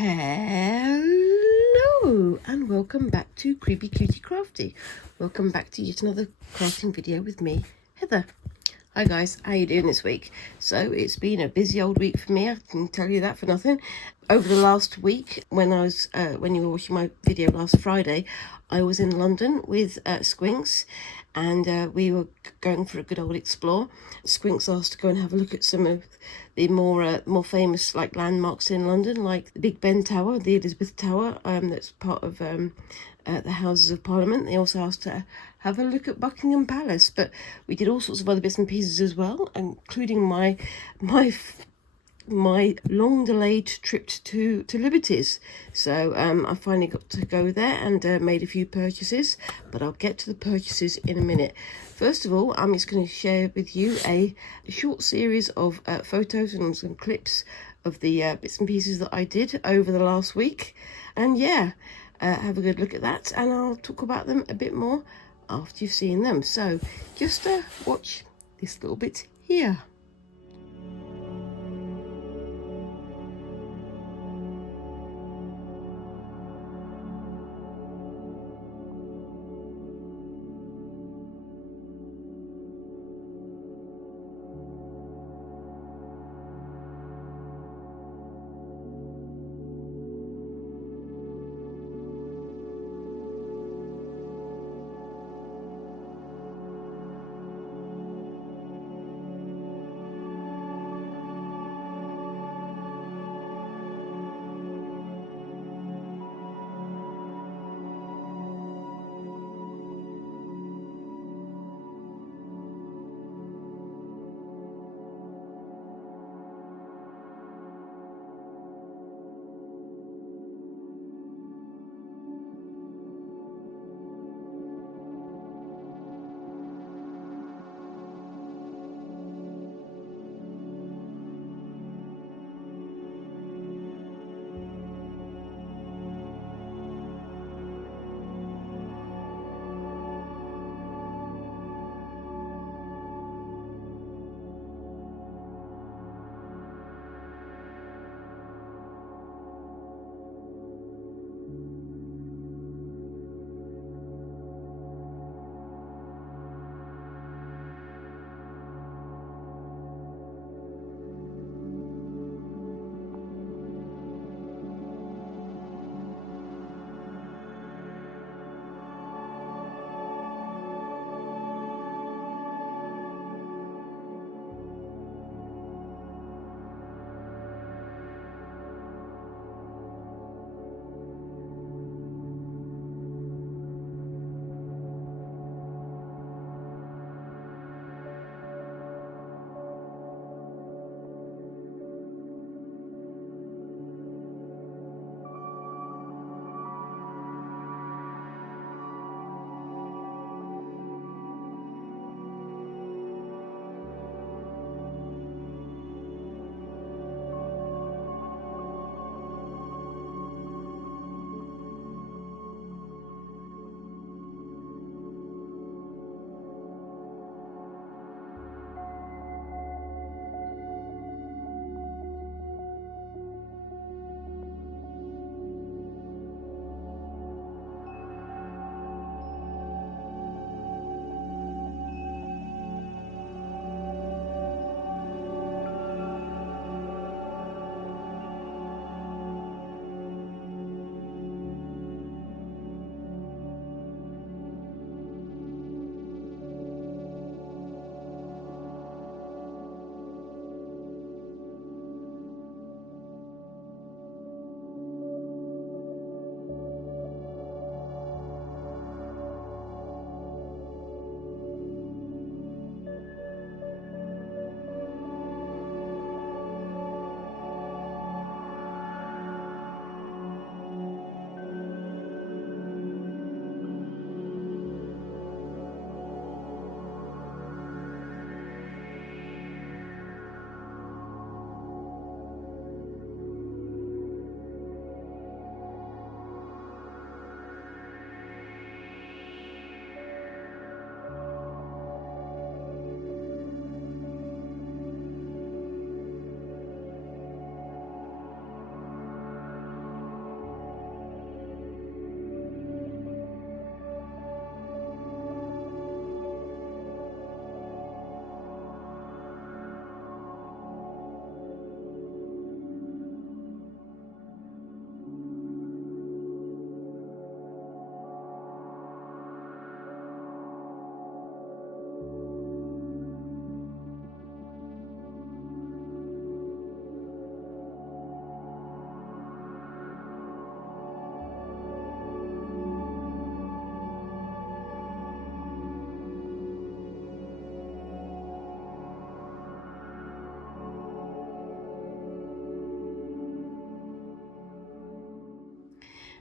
Hello and welcome back to Creepy Cutie Crafty. Welcome back to yet another crafting video with me, Heather. Hi guys, how you doing this week? So it's been a busy old week for me, I can tell you that for nothing. Over the last week, when you were watching my video last Friday, I was in London with Squinks, and we were going for a good old explore. Squinks asked to go and have a look at some of the more famous landmarks in London, like the Big Ben Tower, the Elizabeth Tower, that's part of the Houses of Parliament. They also asked to have a look at Buckingham Palace, but we did all sorts of other bits and pieces as well, including my long-delayed trip to Liberties. So I finally got to go there and made a few purchases, but I'll get to the purchases in a minute. First of all, I'm just going to share with you a short series of photos and some clips of the bits and pieces that I did over the last week. And yeah, have a good look at that, and I'll talk about them a bit more after you've seen them. So just watch this little bit here.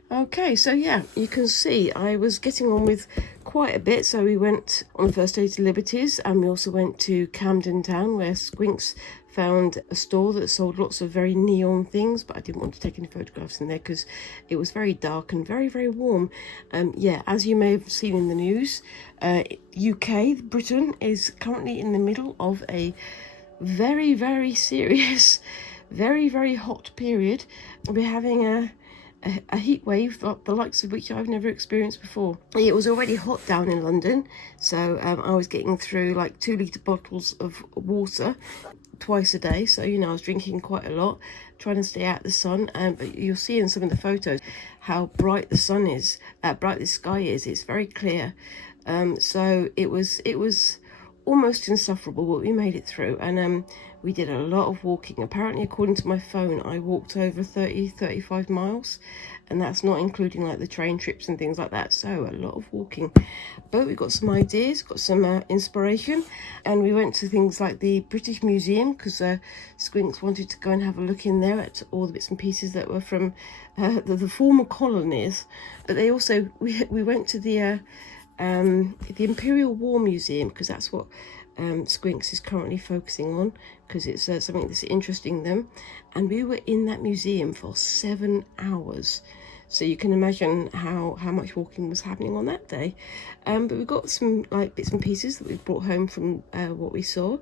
Okay, so yeah, you can see I was getting on with quite a bit. So we went on the first day to Liberties, and we also went to Camden Town, where Squinks found a store that sold lots of very neon things, but I didn't want to take any photographs in there because it was very dark and very, very warm. Yeah, as you may have seen in the news, UK, Britain, is currently in the middle of a very, very serious, very, very hot period. We're having a heat wave, the likes of which I've never experienced before. It was already hot down in London, so I was getting through like 2-litre bottles of water twice a day. So, you know, I was drinking quite a lot, trying to stay out of the sun. But you'll see in some of the photos how bright the sun is, bright the sky is. It's very clear. So it was almost insufferable, but we made it through. And we did a lot of walking. Apparently, according to my phone, I walked over 35 miles, and that's not including like the train trips and things like that. So a lot of walking, but we got some ideas, got some inspiration, and we went to things like the British Museum because Squinks wanted to go and have a look in there at all the bits and pieces that were from the former colonies. But they also we went to the Imperial War Museum because that's what Squinks is currently focusing on, because it's something that's interesting them. And we were in that museum for 7 hours, so you can imagine how much walking was happening on that day. But we got some like bits and pieces that we brought home from what we saw,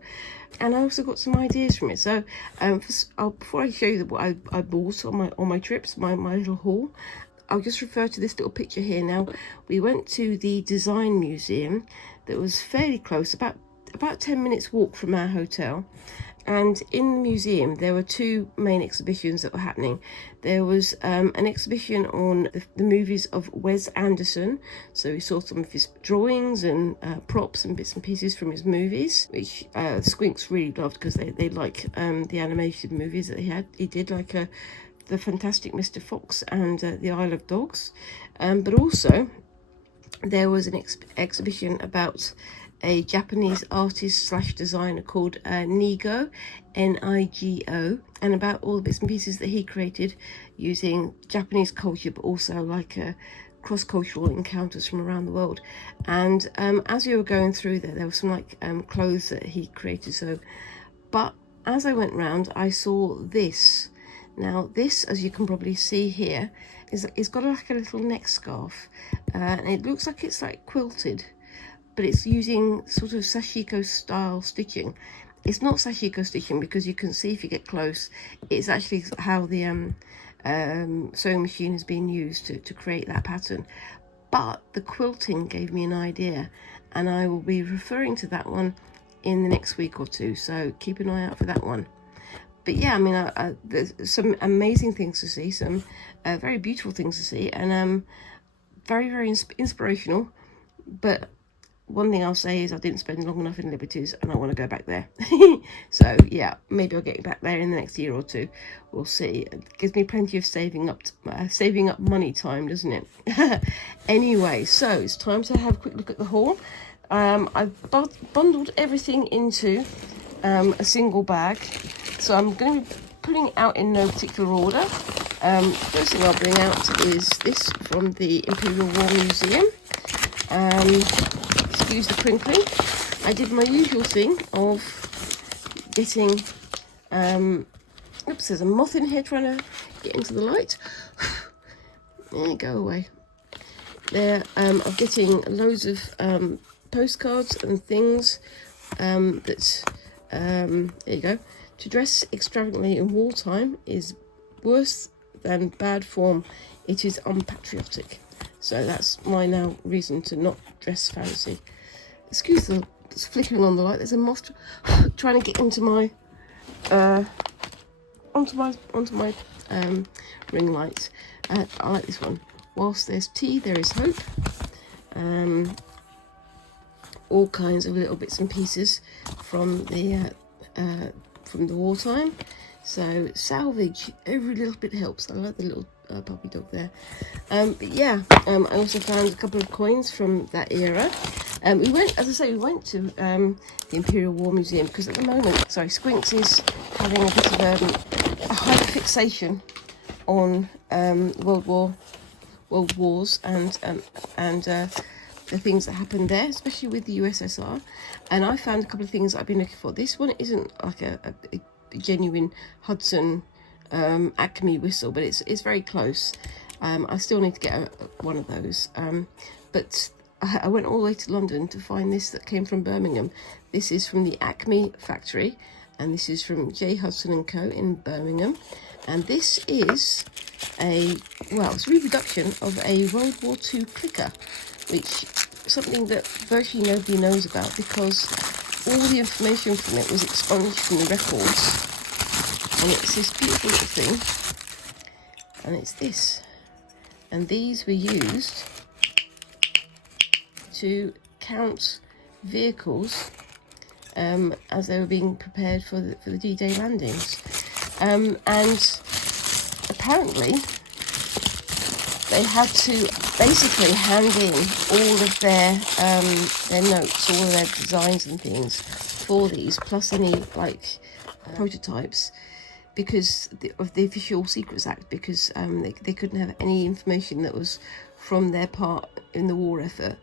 and I also got some ideas from it. So before I show you what I bought on my trips, my little haul, I'll just refer to this little picture here. Now, we went to the Design Museum that was fairly close, about 10 minutes walk from our hotel. And in the museum, there were two main exhibitions that were happening. There was an exhibition on the movies of Wes Anderson. So we saw some of his drawings and props and bits and pieces from his movies, which Squinks really loved because they like the animated movies that he had. He did like the Fantastic Mr. Fox and the Isle of Dogs. But also, there was an exhibition about a Japanese artist / designer called Nigo, Nigo, and about all the bits and pieces that he created using Japanese culture, but also like cross-cultural encounters from around the world. And as we were going through there were some like clothes that he created. So, but as I went round, I saw this. Now this, as you can probably see here, it's got like a little neck scarf, and it looks like it's like quilted, but it's using sort of sashiko style stitching. It's not sashiko stitching because you can see if you get close, it's actually how the sewing machine has been used to create that pattern. But the quilting gave me an idea, and I will be referring to that one in the next week or two, so keep an eye out for that one. But yeah, I mean, there's some amazing things to see, some very beautiful things to see, and very, very inspirational. But one thing I'll say is I didn't spend long enough in Liberties, and I want to go back there. So yeah, maybe I'll get back there in the next year or two. We'll see. It gives me plenty of saving up money time, doesn't it? Anyway, so it's time to have a quick look at the haul. I've bundled everything into a single bag, so I'm going to be putting it out in no particular order. First thing I'll bring out is this from the Imperial War Museum. Excuse the crinkling. I did my usual thing of getting oops, there's a moth in here trying to get into the light. There you go, away. There, of getting loads of postcards and things there you go. To dress extravagantly in wartime is worse than bad form. It is unpatriotic. So that's my now reason to not dress fancy. Excuse the flickering on the light. There's a moth trying to get into my onto my ring light. I like this one. Whilst there's tea, there is hope. All kinds of little bits and pieces from the wartime. So salvage, every little bit helps. I like the little puppy dog there. But yeah, I also found a couple of coins from that era. We went, as I say, we went to the Imperial War Museum because at the moment, Squinks is having a bit of a hyperfixation on World War world wars and the things that happened there, especially with the USSR. And I found a couple of things I've been looking for. This one isn't like a genuine Hudson Acme whistle, but it's very close. I still need to get one of those. But I went all the way to London to find this that came from Birmingham. This is from the Acme factory, and this is from J. Hudson & Co. in Birmingham. And this is it's a reproduction of a World War II clicker, which something that virtually nobody knows about because all the information from it was expunged from the records. And it's this beautiful little thing, and it's this. And these were used to count vehicles as they were being prepared for the D-Day landings. And apparently they had to basically hand in all of their notes, all of their designs and things for these, plus any prototypes, because of the Official Secrets Act, because they couldn't have any information that was from their part in the war effort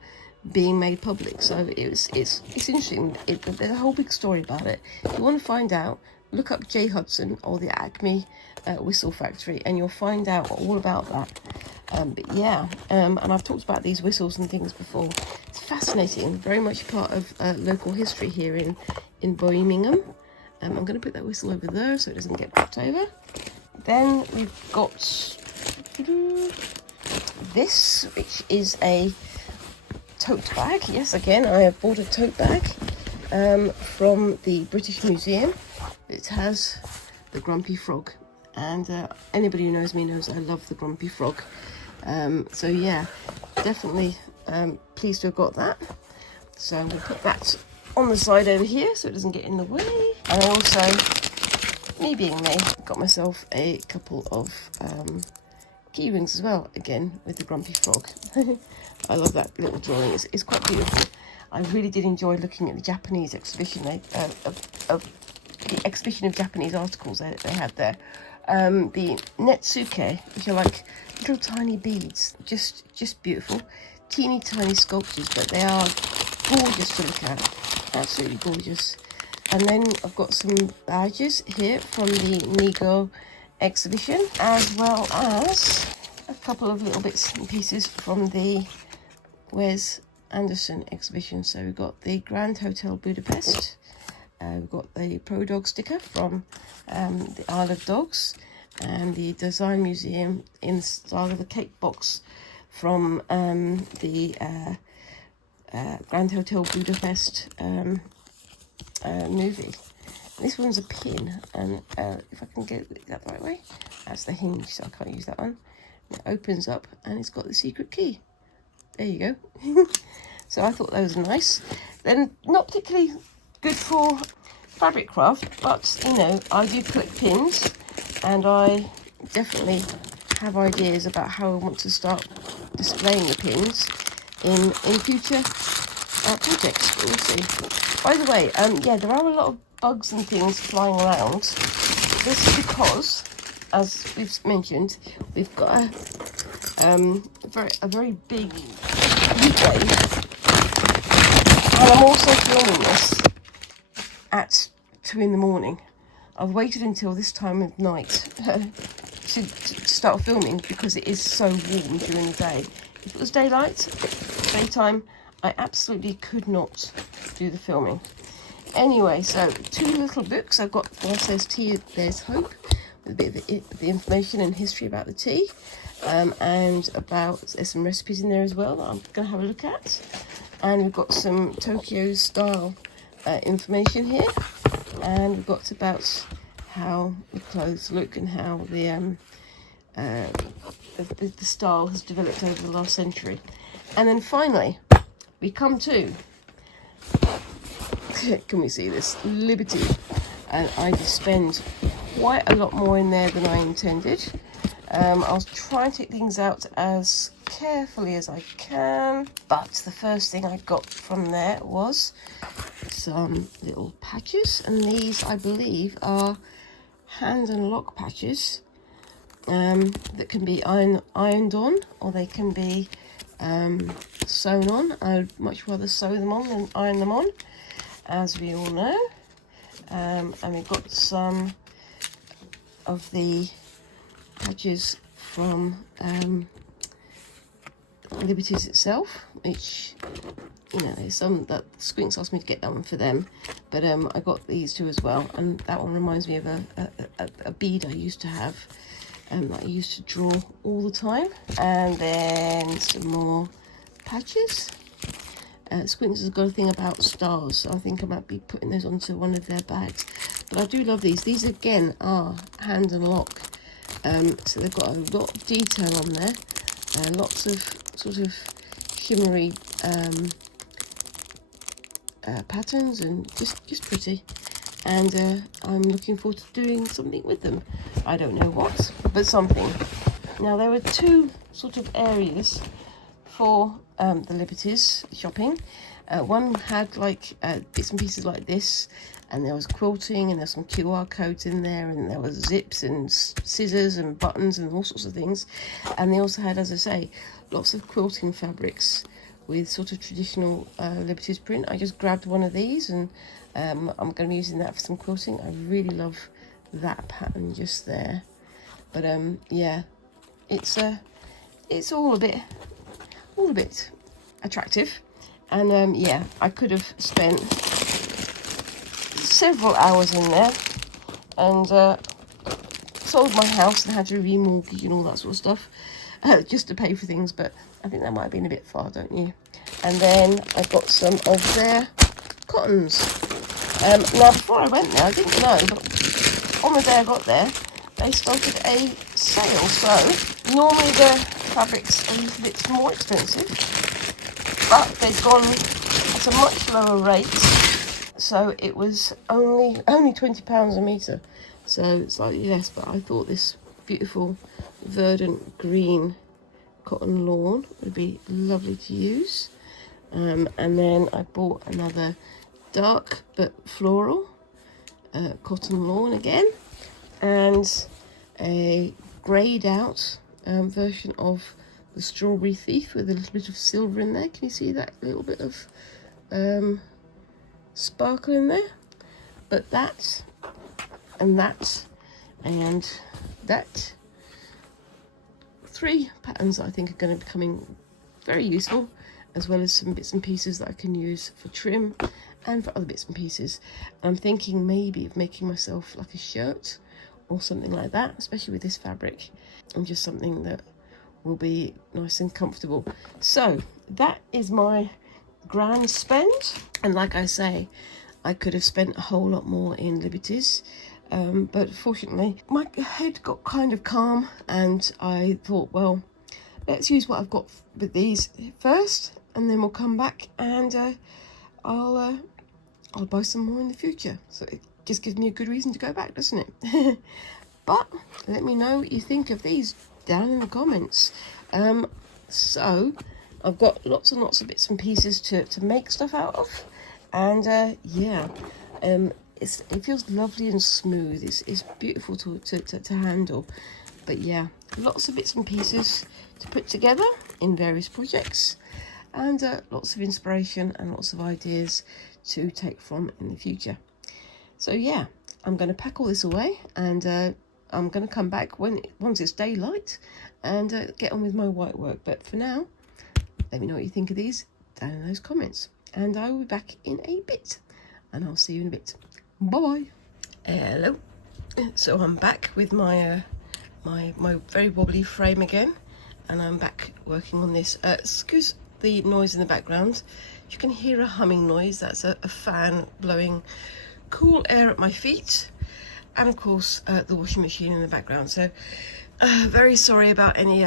being made public. So it's interesting. There's a whole big story about it. If you want to find out, look up J. Hudson or the Acme Whistle Factory, and you'll find out all about that. But yeah, and I've talked about these whistles and things before. It's fascinating, very much part of local history here in Birmingham. I'm going to put that whistle over there so it doesn't get knocked over. Then we've got this, which is a tote bag. Yes, again, I have bought a tote bag from the British Museum. It has the Grumpy Frog, and anybody who knows me knows I love the Grumpy Frog. So yeah, definitely pleased to have got that. So we'll put that on the side over here so it doesn't get in the way. And I also, me being me, got myself a couple of key rings as well, again with the Grumpy Frog. I love that little drawing. It's quite beautiful. I really did enjoy looking at the Japanese exhibition of the exhibition of Japanese articles they had there. The netsuke, which are like little tiny beads, just beautiful, teeny tiny sculptures, but they are gorgeous to look at, absolutely gorgeous. And then I've got some badges here from the Nego exhibition, as well as a couple of little bits and pieces from the Wes Anderson exhibition. So we've got the Grand Hotel Budapest, we've got the Pro Dog sticker from the Isle of Dogs, and the Design Museum in the style of a cake box from the Grand Hotel Budapest movie. This one's a pin, and if I can get that the right way, that's the hinge, so I can't use that one. It opens up and it's got the secret key. There you go. So I thought those were nice. Then not particularly good for fabric craft, but you know, I do collect pins, and I definitely have ideas about how I want to start displaying the pins in future projects. We'll see. By the way, yeah, there are a lot of bugs and things flying around. This is because, as we've mentioned, we've got a very big heat wave, and I'm also filming this at 2 in the morning. I've waited until this time of night to start filming because it is so warm during the day. If it was daytime, I absolutely could not do the filming. Anyway, so 2 little books. I've got, where it says tea, there's hope, with a bit of the information and history about the tea, and there's some recipes in there as well that I'm going to have a look at. And we've got some Tokyo style information here, and we've got about how the clothes look and how the style has developed over the last century. And then finally we come to, can we see this, Liberty, and I just spend quite a lot more in there than I intended. I'll try and take things out as carefully as I can, but the first thing I got from there was some little patches, and these I believe are hand and lock patches, that can be ironed on, or they can be sewn on. I'd much rather sew them on than iron them on, as we all know. And we've got some of the patches from Liberties itself, which, you know, there's some that Squinks asked me to get that one for them, but I got these two as well, and that one reminds me of a bead I used to have, that I used to draw all the time. And then some more patches. Squinks has got a thing about stars, so I think I might be putting those onto one of their bags. But I do love these. These again are hand and lock, so they've got a lot of detail on there, lots of sort of shimmery patterns, and just pretty. And I'm looking forward to doing something with them. I don't know what, but something. Now, there were two sort of areas for the Liberties shopping. One had like bits and pieces like this, and there was quilting, and there's some QR codes in there, and there was zips and scissors and buttons and all sorts of things. And they also had, as I say, lots of quilting fabrics with sort of traditional Liberties print. I just grabbed one of these, and I'm going to be using that for some quilting. I really love that pattern just there. But yeah, it's all a bit attractive. And yeah, I could have spent several hours in there, and sold my house and had to remortgage and all that sort of stuff, just to pay for things. But I think that might have been a bit far, don't you? And then I got some of their cottons. Now, before I went there, I didn't know, but on the day I got there, they started a sale. So normally the fabrics are a little bit more expensive, but they've gone at a much lower rate. So it was only £20 a metre, so slightly less. But I thought this beautiful verdant green cotton lawn would be lovely to use. And then I bought another dark but floral cotton lawn again, and a greyed out version of the Strawberry Thief with a little bit of silver in there. Can you see that little bit of sparkle in there? But that and that and that, three patterns that I think are going to be becoming very useful, as well as some bits and pieces that I can use for trim and for other bits and pieces. I'm thinking maybe of making myself like a shirt or something like that, especially with this fabric, and just something that will be nice and comfortable. So that is my grand spend, and like I say, I could have spent a whole lot more in Liberties, but fortunately my head got kind of calm, and I thought, well, let's use what I've got with these first, and then we'll come back and I'll buy some more in the future. So it just gives me a good reason to go back, doesn't it? But let me know what you think of these down in the comments. So I've got lots and lots of bits and pieces to make stuff out of, and yeah, it feels lovely and smooth. It's beautiful to handle. But yeah, lots of bits and pieces to put together in various projects, and lots of inspiration and lots of ideas to take from in the future. So yeah, I'm going to pack all this away, and I'm going to come back once it's daylight and get on with my white work. But for now, let me know what you think of these down in those comments, and I will be back in a bit, and I'll see you in a bit. Bye bye. Hello. So I'm back with my my very wobbly frame again, and I'm back working on this. Excuse the noise in the background. You can hear a humming noise. That's a fan blowing cool air at my feet, and of course the washing machine in the background. So very sorry about any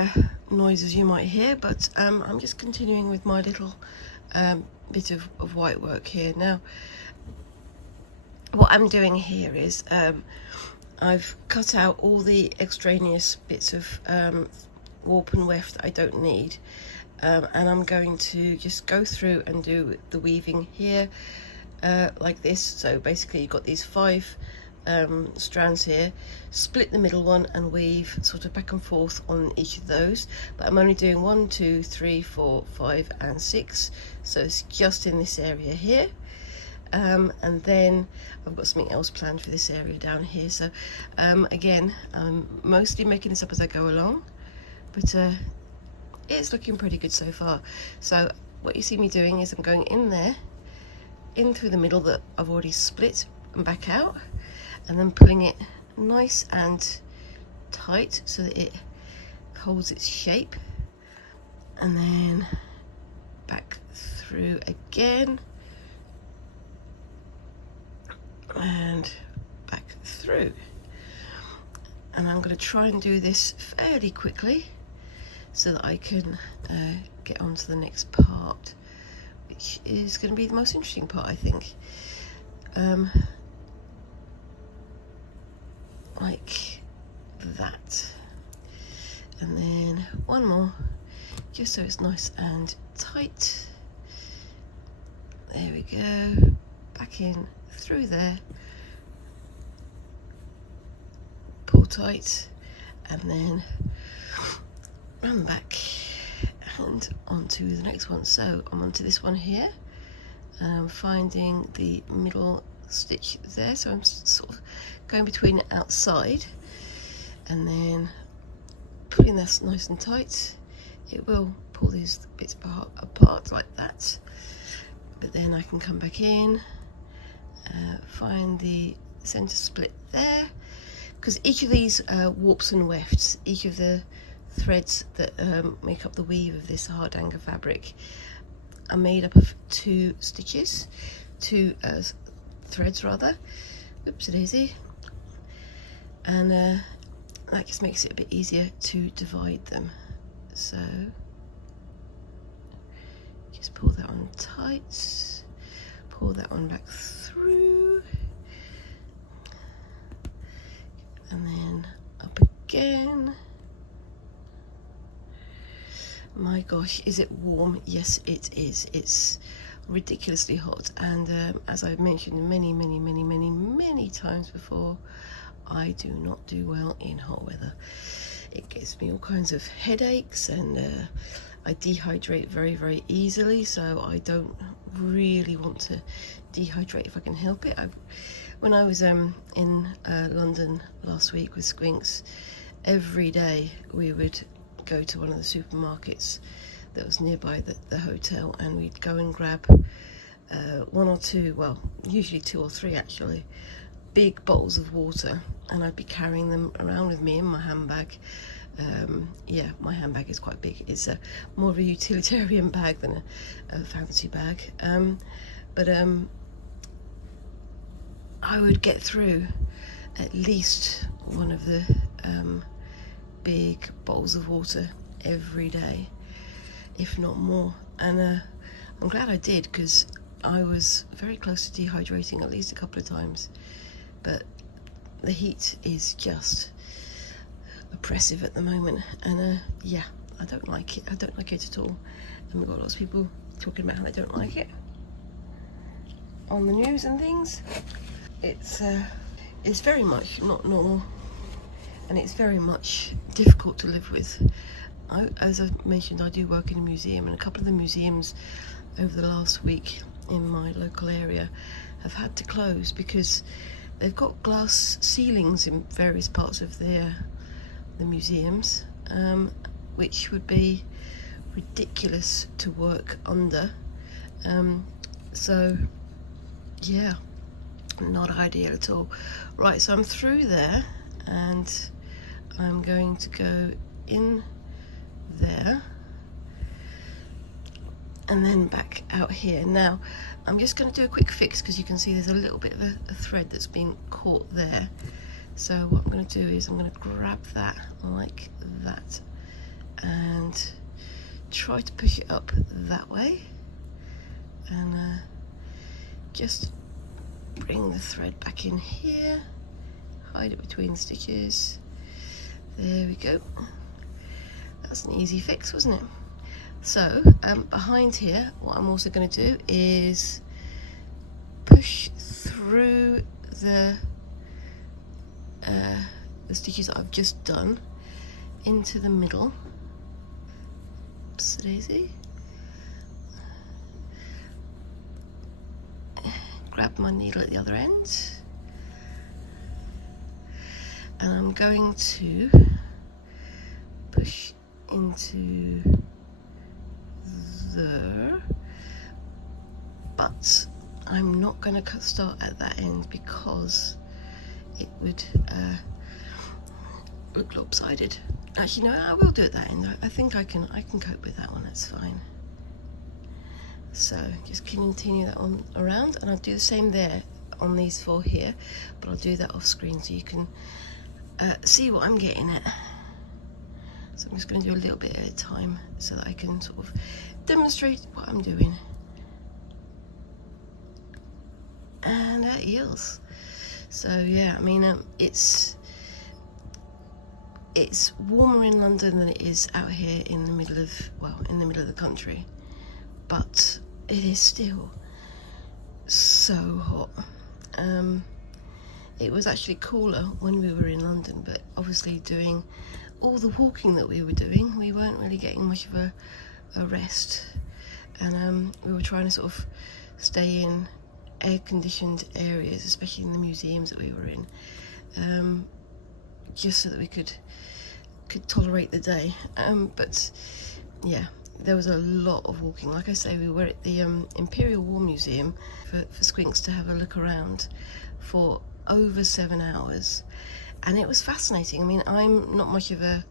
noises you might hear, but I'm just continuing with my little bit of white work here. Now, what I'm doing here is I've cut out all the extraneous bits of warp and weft that I don't need, and I'm going to just go through and do the weaving here like this. So basically you've got these 5 strands here, split the middle one and weave sort of back and forth on each of those, but I'm only doing 1, 2, 3, 4, 5 and 6, so it's just in this area here. And then I've got something else planned for this area down here. So again, I'm mostly making this up as I go along, but it's looking pretty good so far. So what you see me doing is I'm going in there, in through the middle that I've already split and back out, and then pulling it nice and tight so that it holds its shape, and then back through again and back through. And I'm going to try and do this fairly quickly so that I can get on to the next part, which is going to be the most interesting part, I think. Like that, and then one more just so it's nice and tight. There we go, back in through there, pull tight, and then run back and onto the next one. So I'm onto this one here, and I'm finding the middle stitch there, so I'm sort of going between it outside, and then pulling this nice and tight. It will pull these bits apart like that, but then I can come back in, find the center split there, because each of these warps and wefts, each of the threads that make up the weave of this hard hanger fabric are made up of two stitches, two threads rather, oops daisy, and that just makes it a bit easier to divide them. So just pull that one tight, pull that one back through, and then up again. My gosh, is it warm? Yes, it is. It's ridiculously hot, and as I've mentioned many times before, I do not do well in hot weather. It gives me all kinds of headaches, and I dehydrate very easily, so I don't really want to dehydrate if I can help it. When I was in London last week with Squinks, every day we would go to one of the supermarkets that was nearby the hotel, and we'd go and grab one or two, well usually two or three actually, big bottles of water, and I'd be carrying them around with me in my handbag. Yeah, my handbag is quite big. It's more of a utilitarian bag than a fancy bag, but I would get through at least one of the big bottles of water every day, if not more, and I'm glad I did, because I was very close to dehydrating at least a couple of times. But the heat is just oppressive at the moment, and yeah, I don't like it. I don't like it at all, and we've got lots of people talking about how they don't like it on the news and things. It's very much not normal, and it's very much difficult to live with. As I mentioned, I do work in a museum, and a couple of the museums over the last week in my local area have had to close because they've got glass ceilings in various parts of the museums, which would be ridiculous to work under. So yeah, not ideal at all. Right, so I'm through there, and I'm going to go in there and then back out here. Now I'm just going to do a quick fix, because you can see there's a little bit of a thread that's been caught there. So what I'm going to do is I'm going to grab that like that and try to push it up that way, and just bring the thread back in here, hide it between the stitches. There we go. That's an easy fix, wasn't it? So behind here, what I'm also going to do is push through the the stitches that I've just done into the middle. Oops, daisy. Grab my needle at the other end, and I'm going to push into there, but I'm not going to start at that end because it would look lopsided. Actually, no, I will do it that end. I think I can cope with that one. That's fine. So just continue that one around, and I'll do the same there on these 4 here, but I'll do that off screen so you can see what I'm getting at. So I'm just going to do a little bit at a time so that I can sort of demonstrate what I'm doing. And eels. So yeah, I mean, it's warmer in London than it is out here in the middle of, well, in the middle of the country, but it is still so hot. It was actually cooler when we were in London, but obviously doing all the walking that we were doing, we weren't really getting much of a rest, and we were trying to sort of stay in air-conditioned areas, especially in the museums that we were in, just so that we could tolerate the day. But yeah, there was a lot of walking. Like I say, we were at the Imperial War Museum for Squinks to have a look around for over 7 hours, and it was fascinating. I mean, I'm not much of a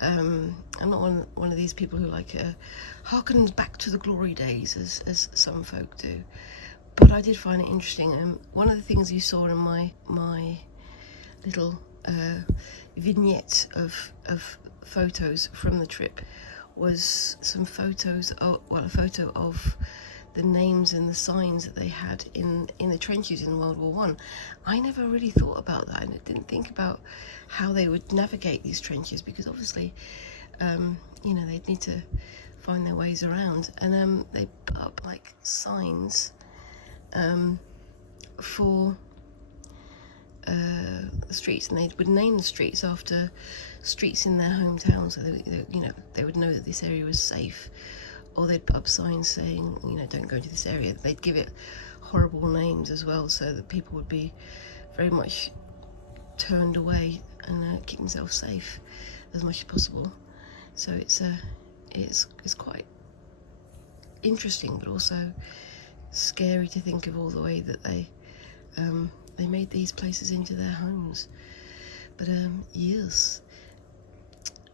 I'm not one of these people who like harkens back to the glory days as some folk do, but I did find it interesting. One of the things you saw in my little vignette of photos from the trip was some photos of, well, a photo of the names and the signs that they had in the trenches in World War One. I never really thought about that, and I didn't think about how they would navigate these trenches, because obviously you know, they'd need to find their ways around, and they put up like signs for the streets, and they would name the streets after streets in their hometown, so they, you know, they would know that this area was safe. Or they'd put up signs saying, you know, don't go into this area. They'd give it horrible names as well, so that people would be very much turned away and keep themselves safe as much as possible. So it's quite interesting, but also scary to think of all the way that they made these places into their homes. But yes,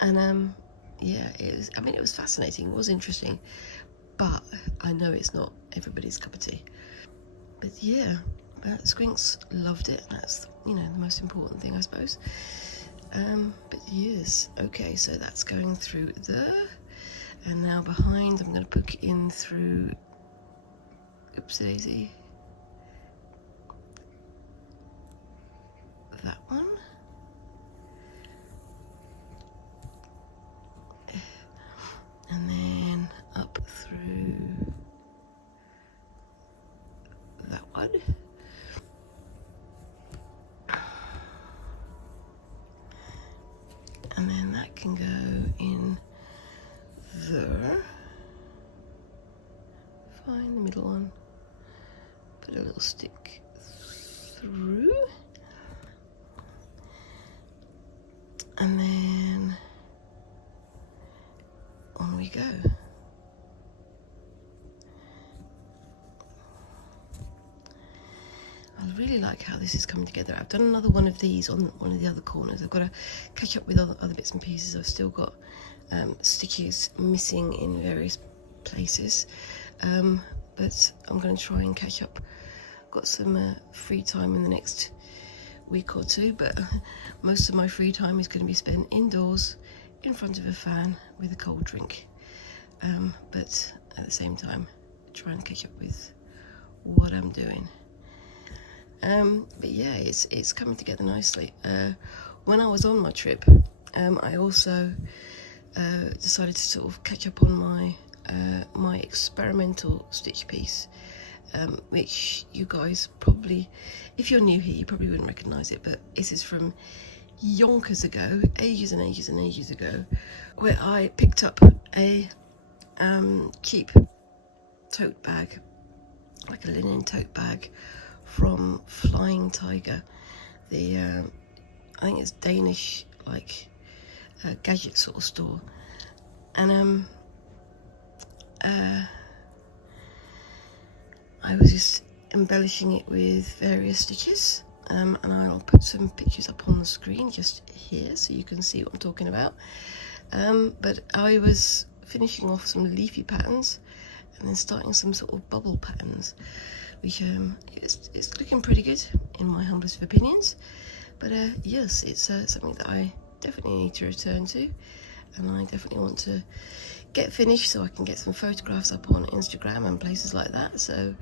and yeah, it was fascinating, it was interesting, but I know it's not everybody's cup of tea. But yeah, Squinks loved it. That's, you know, the most important thing, I suppose. But yes, okay, so that's going through there, and now behind I'm going to book in through, oopsie daisy, that one. And then up through that one. And then that can go in there. Find the middle one. Put a little stick through. And then on we go. I really like how this is coming together. I've done another one of these on one of the other corners. I've got to catch up with other bits and pieces. I've still got stitches missing in various places, but I'm going to try and catch up. I've got some free time in the next week or two, but most of my free time is going to be spent indoors in front of a fan with a cold drink, but at the same time trying to catch up with what I'm doing. But yeah, it's coming together nicely. When I was on my trip, I also decided to sort of catch up on my my experimental stitch piece, which you guys probably, if you're new here, you probably wouldn't recognise it, but this is from yonkers ago, ages and ages and ages ago, where I picked up a cheap tote bag, like a linen tote bag from Flying Tiger, the I think it's Danish, like gadget sort of store, and I was just embellishing it with various stitches, and I'll put some pictures up on the screen just here so you can see what I'm talking about. But I was finishing off some leafy patterns and then starting some sort of bubble patterns, which it's looking pretty good in my humblest of opinions. But yes, it's something that I definitely need to return to, and I definitely want to get finished so I can get some photographs up on Instagram and places like that, so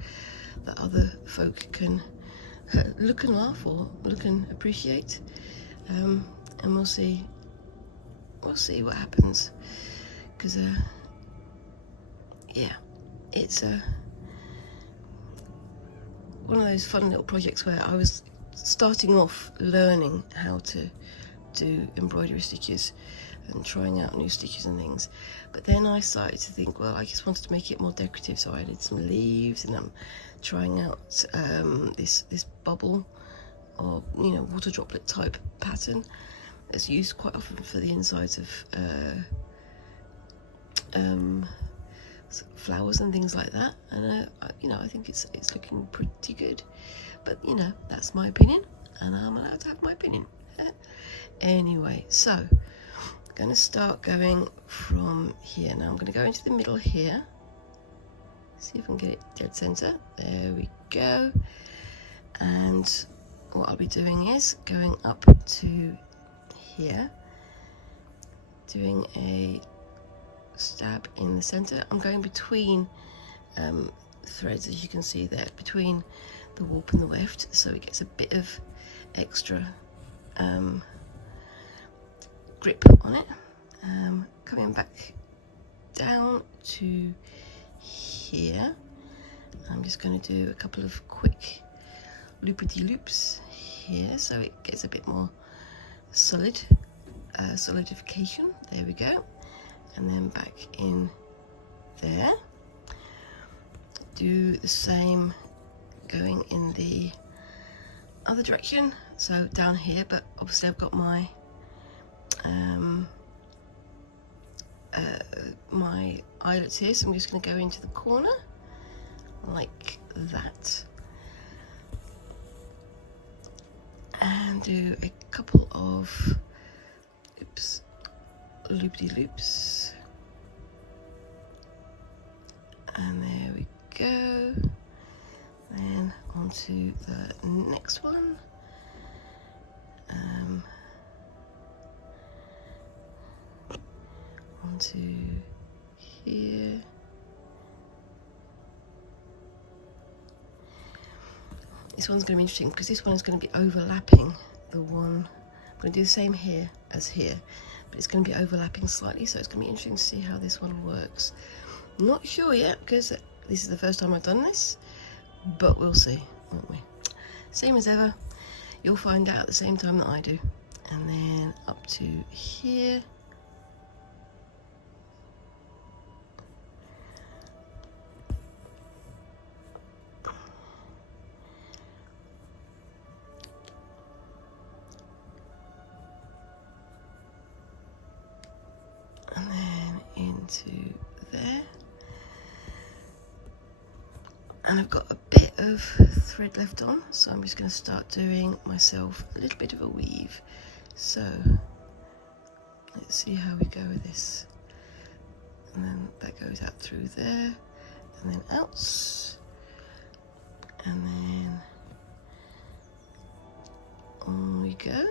that other folk can look and laugh or look and appreciate. And we'll see what happens, because yeah, it's one of those fun little projects where I was starting off learning how to do embroidery stitches and trying out new stitches and things, but then I started to think, well, I just wanted to make it more decorative, so I did some leaves, and I'm trying out this bubble or water droplet type pattern that's used quite often for the insides of flowers and things like that, and I think it's looking pretty good, but that's my opinion, and I'm allowed to have my opinion. Anyway, so I'm going to start going from here. Now I'm going to go into the middle here, see if I can get it dead center. There we go. And what I'll be doing is going up to here, doing a stab in the center. I'm going between threads, as you can see there, between the warp and the weft, so it gets a bit of extra grip on it. Coming back down to here, I'm just going to do a couple of quick loopity-loops here so it gets a bit more solid, solidification. There we go. And then back in there, do the same going in the other direction, so down here, but obviously I've got my my eyelets here, so I'm just going to go into the corner like that and do a couple of loopity-loops, and there we go. Then onto the next one, onto here, this one's going to be interesting because this one is going to be overlapping the one. I'm going to do the same here as here, but it's going to be overlapping slightly, so it's going to be interesting to see how this one works. Not sure yet because this is the first time I've done this, but we'll see, won't we? Same as ever, you'll find out at the same time that I do. And then up to here, and then into there. And I've got a bit of thread left on, so I'm just going to start doing myself a little bit of a weave. So let's see how we go with this. And then that goes out through there, and then out, and then on we go.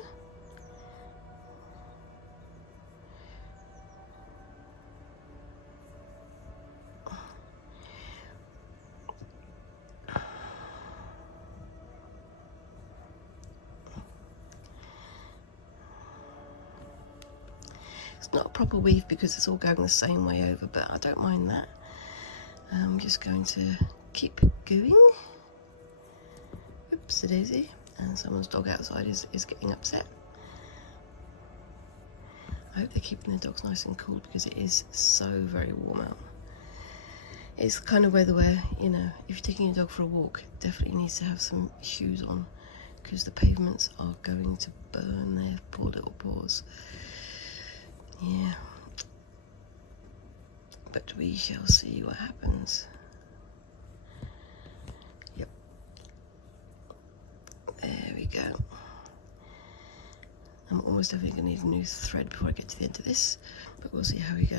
It's not a proper weave because it's all going the same way over, but I don't mind that. I'm just going to keep going. Oops, a daisy. And someone's dog outside is getting upset. I hope they're keeping their dogs nice and cool because it is so very warm out. It's the kind of weather where, you know, if you're taking your dog for a walk, definitely needs to have some shoes on because the pavements are going to burn their poor little paws. Yeah. But we shall see what happens. Yep. There we go. I'm almost definitely going to need a new thread before I get to the end of this, but we'll see how we go.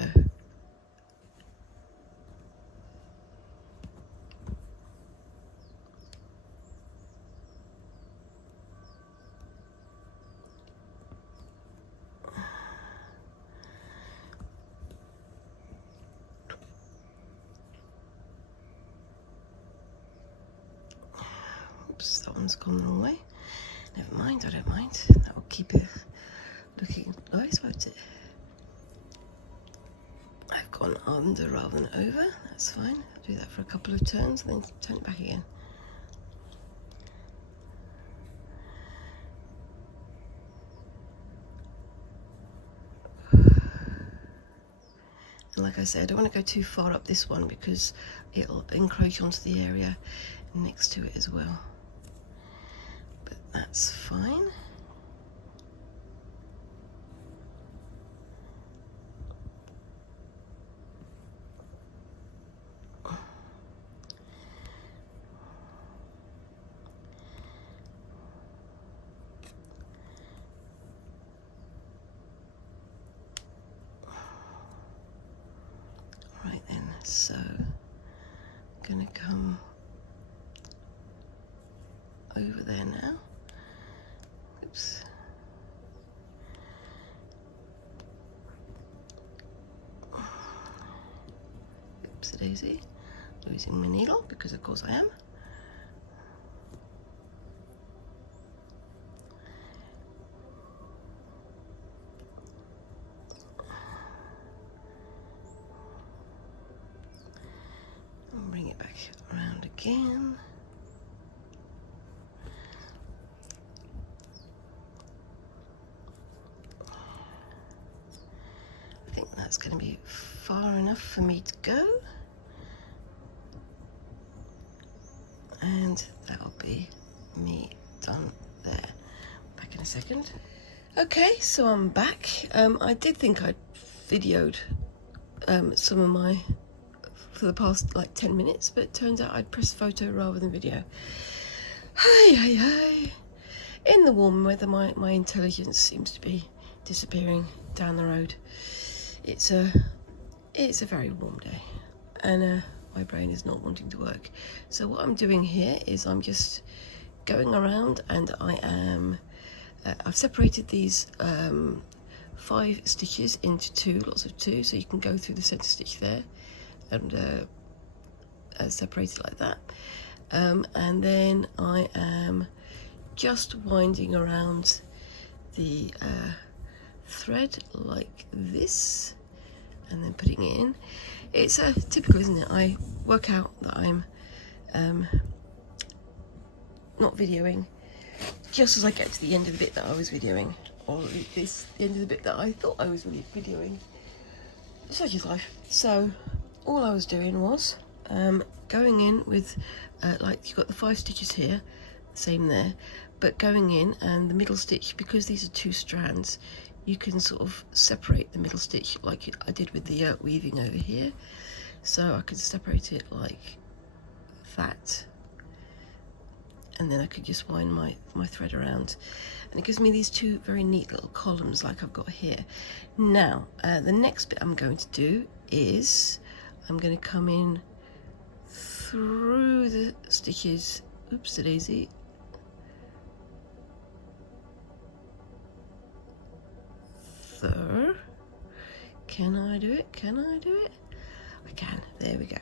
Oops, that one's gone the wrong way. Never mind, I don't mind. That will keep it looking nice, won't it? I've gone under rather than over, that's fine. I'll do that for a couple of turns and then turn it back again. And like I said, I don't want to go too far up this one because it'll encroach onto the area next to it as well. But that's fine. Right then, so I'm gonna come over there now. Oops. Oops, a daisy. Losing my needle because of course I am. And bring it back around again. I think that's going to be far enough for me to go. And that'll be me done there. Back in a second. Okay, so I'm back. I did think I'd videoed some of my for the past like 10 minutes, but it turns out I'd pressed photo rather than video. Hey. In the warm weather, my intelligence seems to be disappearing down the road. It's a very warm day, and my brain is not wanting to work. So what I'm doing here is I'm just going around, and I've separated these 5 stitches into 2, lots of 2, so you can go through the center stitch there and separate it like that. And then I am just winding around the thread like this and then putting it in. It's typical, isn't it? I work out that I'm not videoing just as I get to the end of the bit that I was videoing, or the end of the bit that I thought I was really videoing. Such is life. So all I was doing was going in with like you've got the 5 stitches here, same there, but going in, and the middle stitch, because these are 2 strands, you can sort of separate the middle stitch like I did with the weaving over here. So I could separate it like that, and then I could just wind my thread around, and it gives me these 2 very neat little columns like I've got here. Now the next bit I'm going to do is I'm going to come in through the stitches. Oops, a daisy. There. Can I do it? Can I do it? I can. There we go.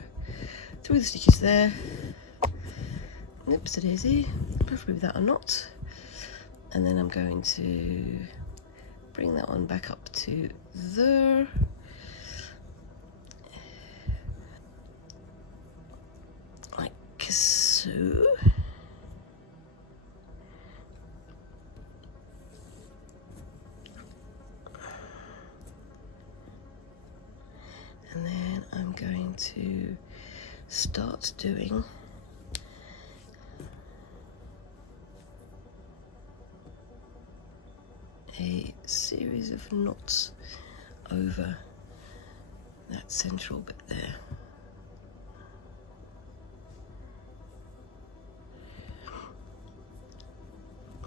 Through the stitches there. Oops, a daisy. Preferably without a knot. And then I'm going to bring that one back up to there. Like so. And then I'm going to start doing a series of knots over that central bit there.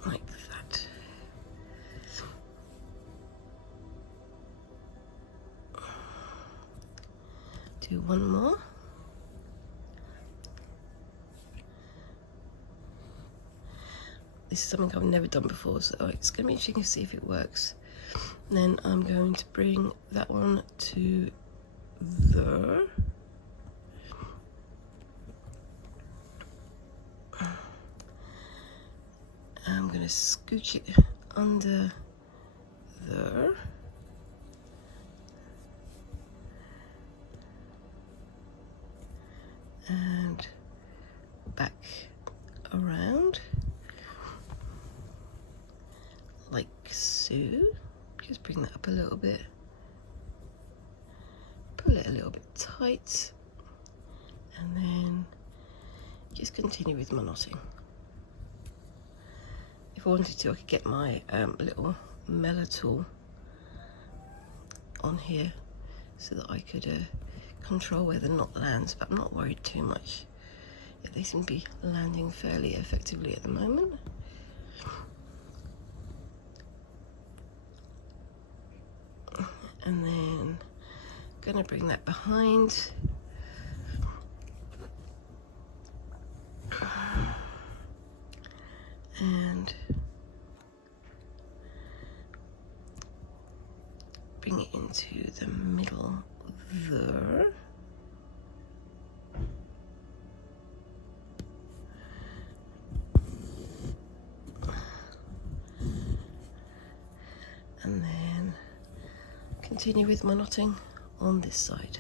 Like that. Do one more. This is something I've never done before, so it's going to be interesting to see if it works. And then I'm going to bring that one to there. I'm going to scooch it under there. And back around. Like so. Just bring that up a little bit. Pull it a little bit tight. And then just continue with my knotting. If I wanted to, I could get my little meller tool on here so that I could control where the knot lands, but I'm not worried too much. Yeah, they seem to be landing fairly effectively at the moment. And then gonna bring that behind. And bring it into the middle there. And then continue with my knotting on this side.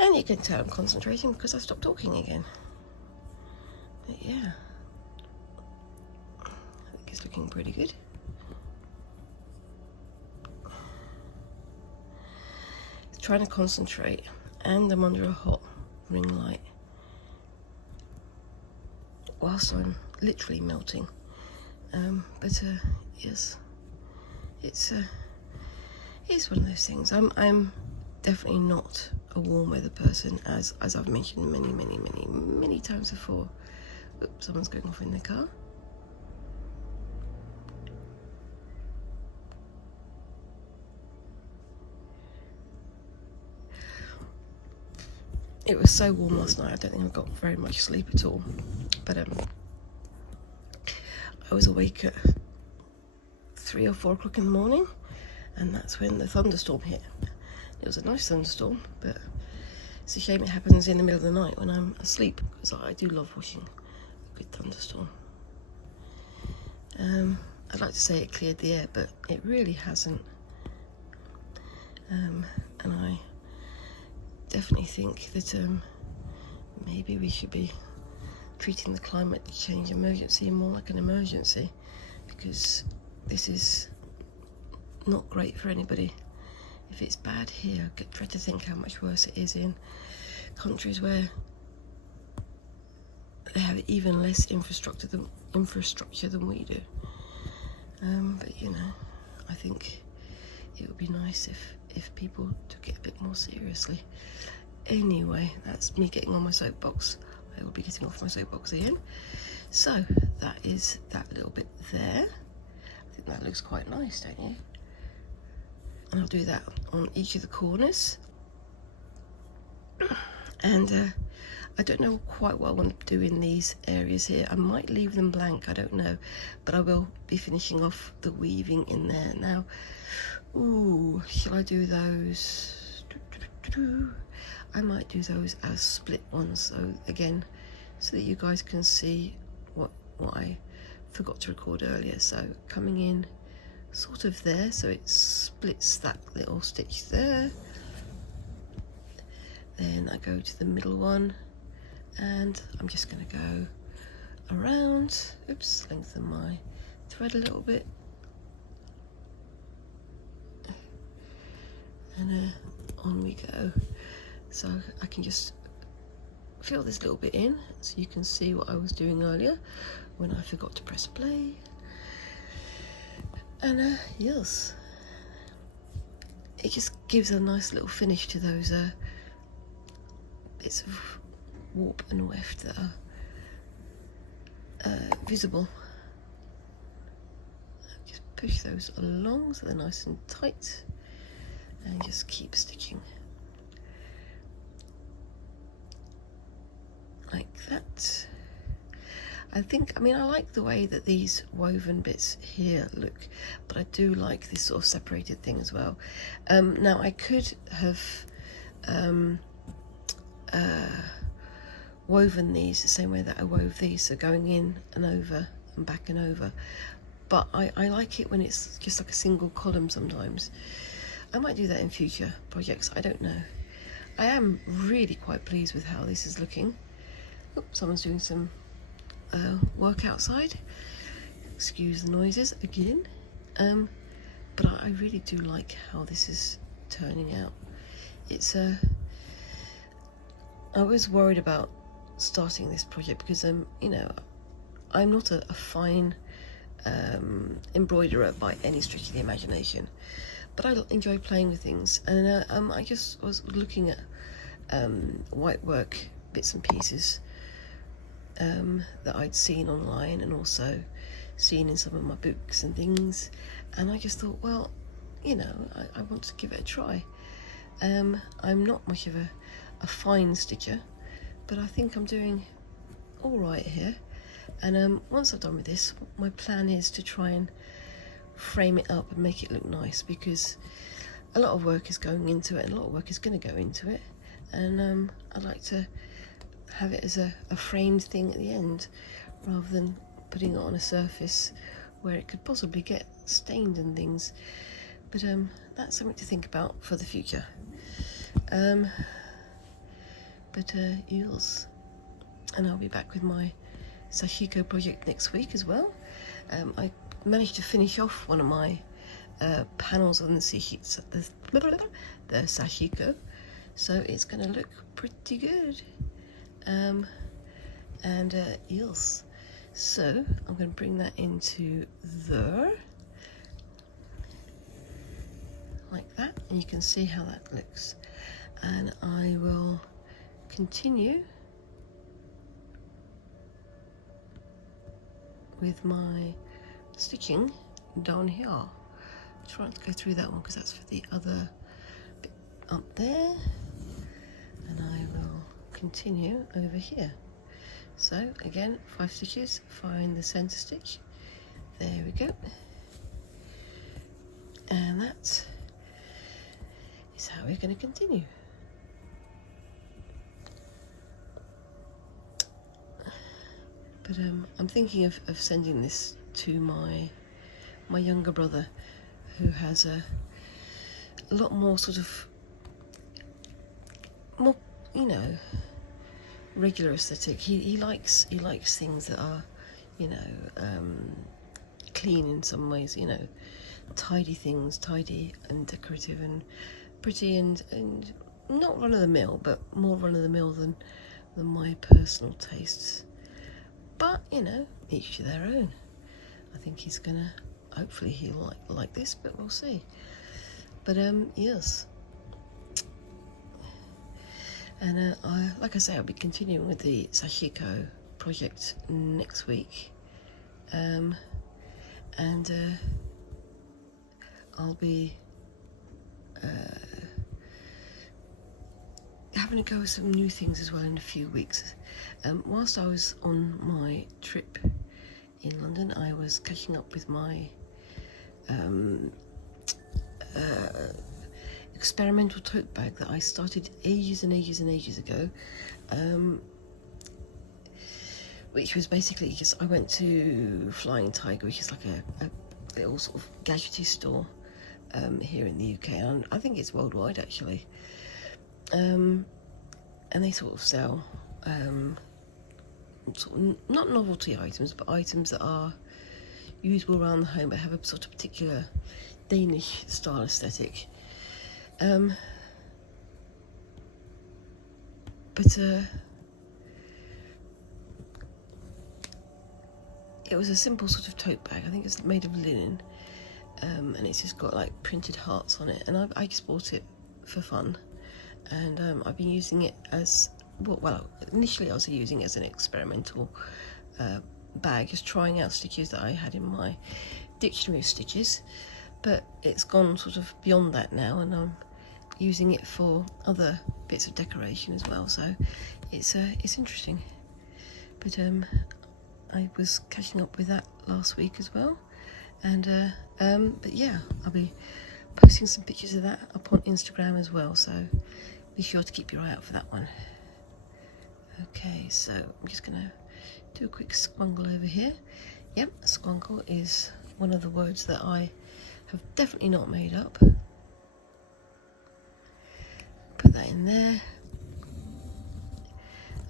And you can tell I'm concentrating because I stopped talking again. But yeah, I think it's looking pretty good. Trying to concentrate, and I'm under a hot ring light whilst I'm literally melting. But yes, it's one of those things. I'm definitely not a warm weather person, as I've mentioned many times before. Oops, someone's going off in the car. It was so warm last night, I don't think I got very much sleep at all. But I was awake at 3 or 4 o'clock in the morning, and that's when the thunderstorm hit. It was a nice thunderstorm, but it's a shame it happens in the middle of the night when I'm asleep, because I do love watching a good thunderstorm. I'd like to say it cleared the air, but it really hasn't. And I definitely think that maybe we should be treating the climate change emergency more like an emergency, because this is not great for anybody. If it's bad here, try to think how much worse it is in countries where they have even less infrastructure than we do. But you know, I think it would be nice if people took it a bit more seriously. Anyway, that's me getting on my soapbox. I will be getting off my soapbox again. So that is that little bit there. I think that looks quite nice, don't you? And I'll do that on each of the corners. And I don't know quite what I want to do in these areas here. I might leave them blank, I don't know, but I will be finishing off the weaving in there. Now, ooh, shall I do those? I might do those as split ones, so again, so that you guys can see what I forgot to record earlier. So coming in sort of there, so it splits that little stitch there. Then I go to the middle one, and I'm just going to go around, oops, lengthen my thread a little bit, and on we go. So I can just fill this little bit in so you can see what I was doing earlier when I forgot to press play. And yes, it just gives a nice little finish to those bits of warp and weft that are visible. Just push those along so they're nice and tight, and just keep stitching like that. I mean, I like the way that these woven bits here look, but I do like this sort of separated thing as well. Now I could have woven these the same way that I wove these, so going in and over and back and over, but I like it when it's just like a single column sometimes. I might do that in future projects, I don't know. I am really quite pleased with how this is looking. Oops, someone's doing some work outside, excuse the noises again, but I really do like how this is turning out. It's I was worried about starting this project because you know, I'm not a fine embroiderer by any stretch of the imagination, but I enjoy playing with things, and I just was looking at whitework bits and pieces that I'd seen online and also seen in some of my books and things, and I just thought, well, you know, I want to give it a try. I'm not much of a fine stitcher, but I think I'm doing all right here, and once I've done with this, my plan is to try and frame it up and make it look nice, because a lot of work is going into it and a lot of work is going to go into it, and I'd like to have it as a framed thing at the end rather than putting it on a surface where it could possibly get stained and things. But that's something to think about for the future. Eels, and I'll be back with my Sashiko project next week as well. I managed to finish off one of my panels on the Sashiko, so it's going to look pretty good. Eels, so I'm going to bring that into there like that, and you can see how that looks, and I will continue with my stitching down here. Try not to go through that one because that's for the other bit up there, and I will continue over here. So again, 5 stitches, find the center stitch, there we go, and that is how we're going to continue. But I'm thinking of sending this to my younger brother, who has a lot more sort of more, you know, regular aesthetic. He likes things that are, you know, clean in some ways, you know, tidy things, tidy and decorative and pretty, and not run of the mill, but more run of the mill than my personal tastes. But you know, each to their own. I think he's gonna, hopefully he'll like this, but we'll see. But yes, and like I say, I'll be continuing with the Sashiko project next week, and I'll be having a go with some new things as well in a few weeks. Whilst I was on my trip in London, I was catching up with my experimental tote bag that I started ages and ages and ages ago. which was basically just, I went to Flying Tiger, which is like a little sort of gadgety store here in the UK, and I think it's worldwide actually. And they sort of sell sort of not novelty items, but items that are usable around the home but have a sort of particular Danish style aesthetic. It was a simple sort of tote bag. I think it's made of linen, and it's just got like printed hearts on it, and I just bought it for fun, and I've been using it as well, initially I was using it as an experimental bag, just trying out stitches that I had in my dictionary of stitches, but it's gone sort of beyond that now, and I'm using it for other bits of decoration as well, so it's interesting. But I was catching up with that last week as well, and but yeah, I'll be posting some pictures of that up on Instagram as well, so be sure to keep your eye out for that one. Okay, so I'm just gonna do a quick squangle over here. Yep, squangle is one of the words that I have definitely not made up. Put that in there,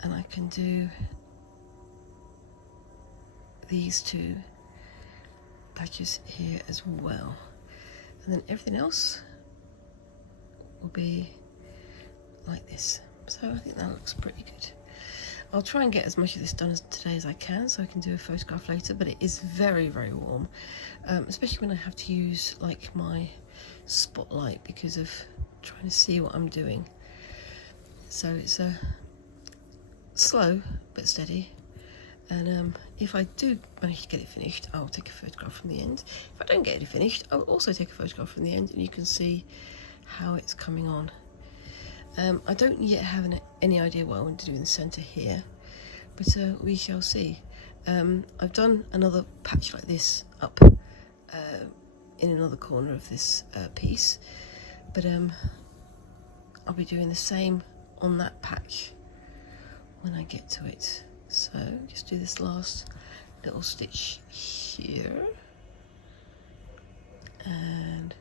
and I can do these two patches here as well, and then everything else will be like this. So I think that looks pretty good. I'll try and get as much of this done today as I can, so I can do a photograph later, but it is very, very warm, especially when I have to use like my spotlight because of trying to see what I'm doing. So it's slow but steady, and if I do manage to get it finished, I'll take a photograph from the end. If I don't get it finished, I'll also take a photograph from the end, and you can see how it's coming on. I don't yet have any idea what I want to do in the centre here, but we shall see. I've done another patch like this up in another corner of this piece, but I'll be doing the same on that patch when I get to it. So just do this last little stitch here, and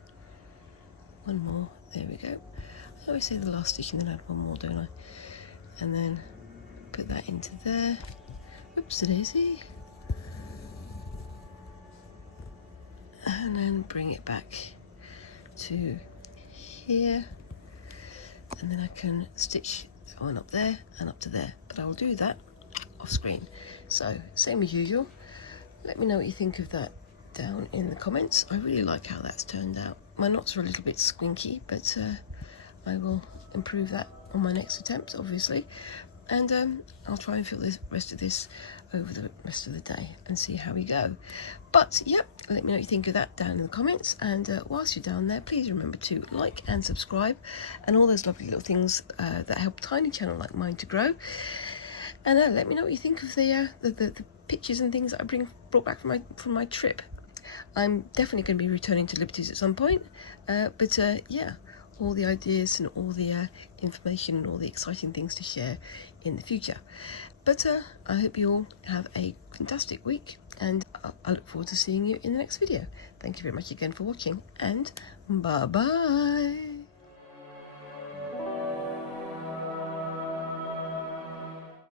one more, there we go. I always say the last stitch and then add one more, don't I? And then put that into there. Oops, a daisy. And then bring it back to here. And then I can stitch that one up there and up to there. But I will do that off screen. So, same as usual. Let me know what you think of that down in the comments. I really like how that's turned out. My knots are a little bit squinky, but I will improve that on my next attempt, obviously, and I'll try and fill the rest of this over the rest of the day and see how we go. But yep, let me know what you think of that down in the comments, and whilst you're down there, please remember to like and subscribe and all those lovely little things that help a tiny channel like mine to grow. And let me know what you think of the pictures and things that I brought back from my trip. I'm definitely going to be returning to Liberties at some point, but yeah, all the ideas and all the information and all the exciting things to share in the future. But I hope you all have a fantastic week, and I look forward to seeing you in the next video. Thank you very much again for watching, and bye bye.